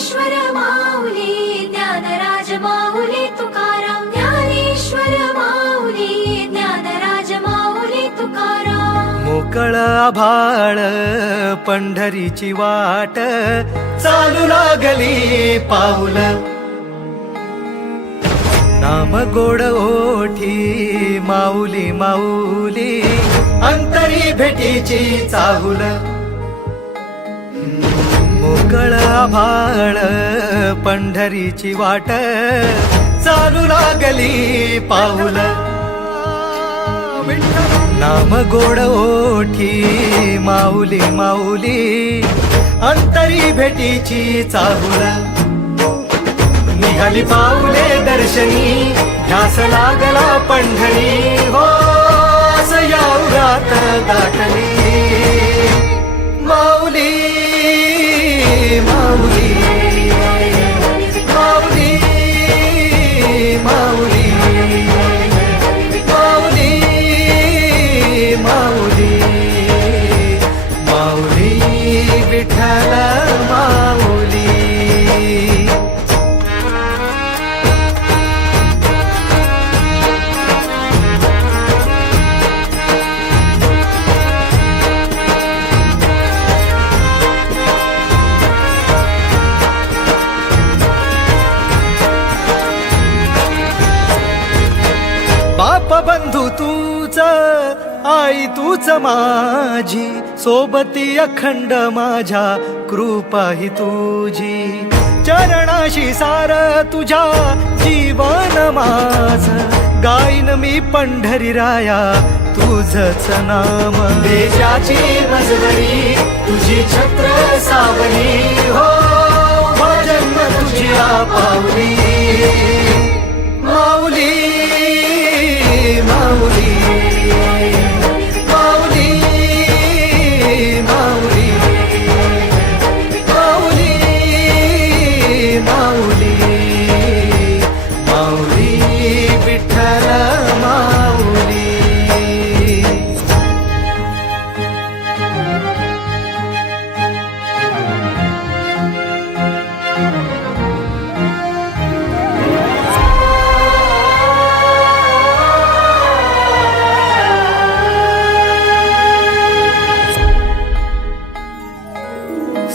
ज्ञानेश्वर माऊली ज्ञानराज माऊली तुकाराम ज्ञानेश्वर माऊली ज्ञानराज माऊली तुकाराम मोकळ आभाळ पंढरीची वाट चालू लागली पाऊल नाम गोड ओठी माऊली माऊली अंतरी भेटीची चाहुल मोकळ आभाळ पंढरीची वाट चालू लागली पाऊल नाम गोड ओठी माऊली माऊली अंतरी भेटीची चाहुल निघाली पाऊले दर्शनी ध्यास लागला पंढरी हो असं या उरात दाटली माऊली माऊली माऊली माऊली माऊली माऊली माऊली विठ्ठल माऊली बाप बंधू तूच आई तूच माझी सोबती अखंड माझ्या कृपा ही तुझी चरणाशी सार तुझ्या जीवन माझ गाईन मी पंढरी राया तुझच नाम देशाची मजवरी तुझी छत्र सावली हो जन्म तुझ्या पावली माऊली माऊली माऊली माऊली माऊली माऊली माऊली विठ्ठल माऊली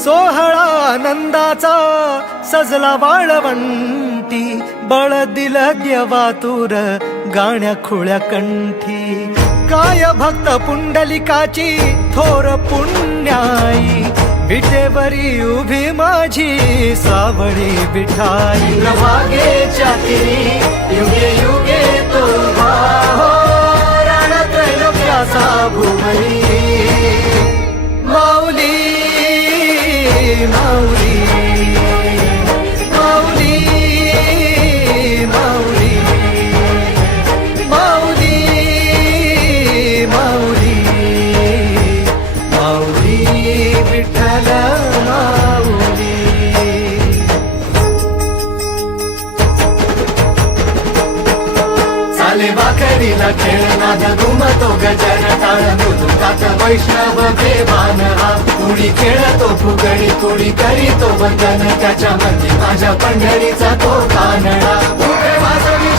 सोहळा आनंदाचा सजला वाळवंटी बळ दिल देवातुर गाण्या खुळ्या कंठी काय भक्त पुंडलिकाची थोर पुण्याई विटेवरी उभी माझी सावळी विठाई प्रभागेच्या तिरी युगे युगे तो हो रणत्रैलोक्याचा भूमरी माऊली माऊली माऊली माऊली माऊली माऊली माऊली विठ्ठल माऊली चाले वाकरीला खेळ नाद घुमतो गजर टाळ मृदुकात वैष्णव देवान हा कुणी खेळतो फुगडी कुणी करीतो वंदन त्याच्या मध्ये माझ्या पंढरीचा तो कानडा उभे वाजवी